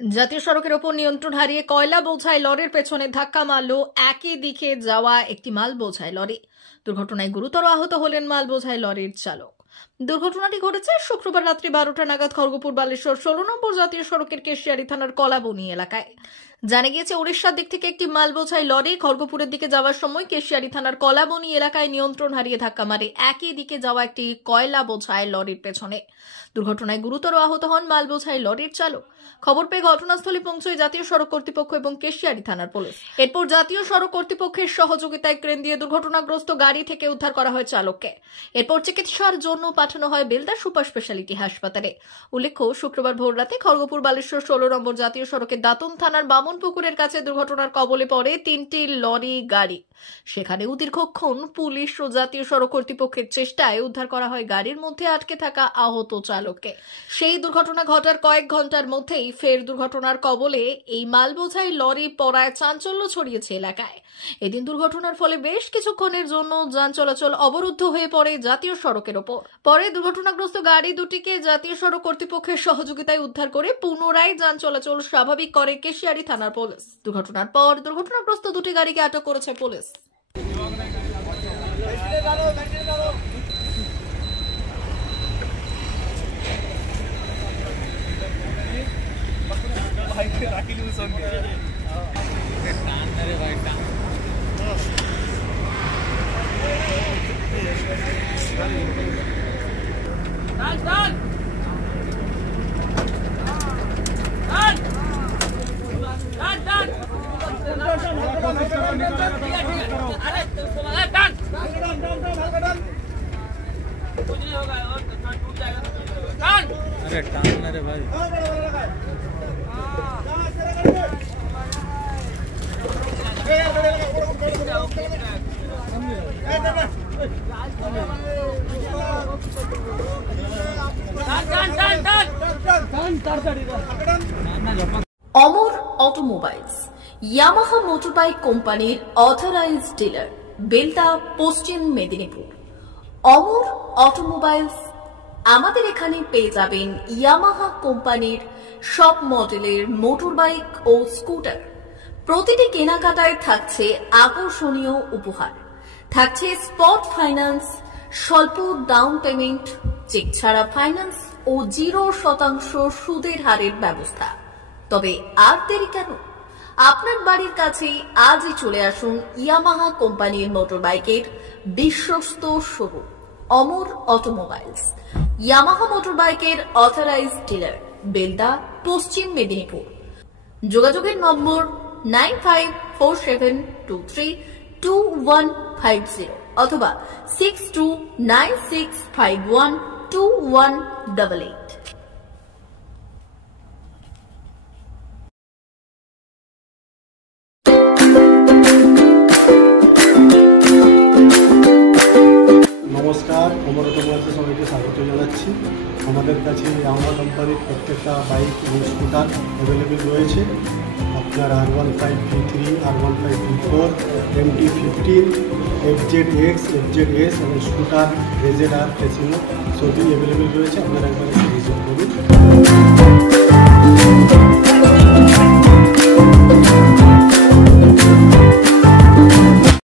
জাতীয় সড়কের ওপর নিয়ন্ত্রণ হারিয়ে কয়লা বোঝাই লরির পেছনে ধাক্কা মারল একই দিকে যাওয়া একটি মাল বোঝাই লরি। দুর্ঘটনায় গুরুতর আহত হলেন মাল বোঝাই লরির চালক। দুর্ঘটনাটি ঘটেছে শুক্রবার রাত্রি 12টা নাগাদ খড়গপুর বালেশ্বর 16 নম্বর জাতীয় সড়কের কেশিয়ারি থানার কলাবনি এলাকায়। জানা গিয়েছে, উড়িষ্যার দিক থেকে একটি মাল বোঝাই লরি খড়গপুরের দিকে যাওয়ার সময় কেশিয়ারি থানার কলাবনি এলাকায় নিয়ন্ত্রণ হারিয়ে ধাক্কা মারে একই দিকে যাওয়া একটি কয়লা বোঝাই লরির পেছনে। দুর্ঘটনায় গুরুতর আহত হন মাল বোঝাই লরির চালক। খবর পেয়ে ঘটনাস্থলে পৌঁছয় জাতীয় সড়ক কর্তৃপক্ষ এবং কেশিয়ারি থানার পুলিশ। এরপর জাতীয় সড়ক কর্তৃপক্ষের সহযোগিতায় ক্রেন দিয়ে দুর্ঘটনাগ্রস্ত গাড়ি থেকে উদ্ধার করা হয় চালককে। এরপর চিকিৎসার জন্য পাঠানো হয় বেলদা সুপার স্পেশালিটি হাসপাতালে। উল্লেখ্য, শুক্রবার ভোররাতে খড়গপুর বালেশ্বর 16 নম্বর জাতীয় সড়কের দাতন থানার বামনপুকুরের কাছে দুর্ঘটনার কবলে পড়ে 3টি লরি গাড়ি। সেখানেও দীর্ঘক্ষণ পুলিশ ও জাতীয় সড়ক কর্তৃপক্ষের চেষ্টায় উদ্ধার করা হয় গাড়ির মধ্যে আটকে থাকা আহত চালককে। সেই দুর্ঘটনা ঘটার কয়েক ঘন্টার মধ্যেই ফের দুর্ঘটনার কবলে এই মাল বোঝাই লরি পড়ায় চাঞ্চল্য ছড়িয়েছে এলাকায়। এদিন দুর্ঘটনার ফলে বেশ কিছুক্ষণের জন্য যান চলাচল অবরুদ্ধ হয়ে পড়ে জাতীয় সড়কের ওপর। পরে দুর্ঘটনাগ্রস্ত গাড়ি দুটিকে জাতীয় সড়ক কর্তৃপক্ষের সহযোগিতায় উদ্ধার করে পুনরায় যান চলাচল স্বাভাবিক করে কেশিয়ারি থানার পুলিশ। দুর্ঘটনার পর দুর্ঘটনাগ্রস্ত দুটি গাড়িকে আটক করেছে পুলিশ। अरे टांग रे भाई। অমর অটোমোবাইলস ইয়ামাহা মোটরবাইক কোম্পানির অথরাইজড ডিলার, বেলদা, পশ্চিম মেদিনীপুর। অমর অটোমোবাইলস, আমাদের এখানে পেয়ে যাবেন ইয়ামাহা কোম্পানির সব মডেলের মোটরবাইক ও স্কুটার। প্রতিটি কেনাকাটায় থাকছে আকর্ষণীয় উপহার, থাকছে স্পট ফাইন্যান্স, স্বল্প ডাউন পেমেন্ট, চেক ছাড়া ফাইন্যান্স ও 0% সুদের হারের ব্যবস্থা। তবে আর দেরি কেন? আপনার বাড়ির কাছেই আজই চলে আসুন ইয়ামাহা কোম্পানির মোটরবাইকের বিশ্বস্ত শোরুম অমর অটোমোবাইলস, ইয়ামাহা মোটরবাইকের অথরাইজড ডিলার, বেলদা, পশ্চিম মেদিনীপুর। যোগাযোগের নম্বর 9547232150 অথবা 6296512188। নমস্কার, অমর অটোমোবাইলসে সবাইকে স্বাগত জানাচ্ছি। আমাদের কাছে ইয়ামাহা কোম্পানির প্রত্যেকটা বাইক এবং স্কুটার অ্যাভেলেবেল রয়েছে। আপনার R15V3, R15V4, MT15, FZX, FZS এবং স্কুটার RZR, ফেসিনো সবই অ্যাভেলেবেল রয়েছে। আপনারা একবার ভিজিট করুন।